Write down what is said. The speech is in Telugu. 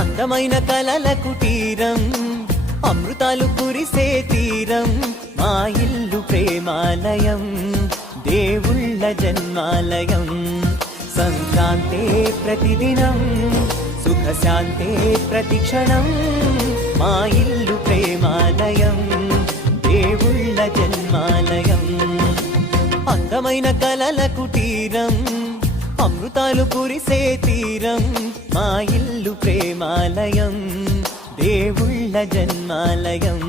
అందమైన కలల కుటీరం, అమృతాలు కురిసే తీరం, మా ఇల్లు ప్రేమాలయం, దేవుళ్ళ జన్మాలయం. సంక్రాంతే ప్రతిదినం, సుఖశాంతే ప్రతిక్షణం, మా ఇల్లు ప్రేమాలయం, దేవుళ్ళ జన్మాలయం. అందమైన కలల కుటీరం, అమృతాలు కురిసే తీరం, మా ఇల్లు ప్రేమాలయం, దేవుళ్ళ జన్మాలయం.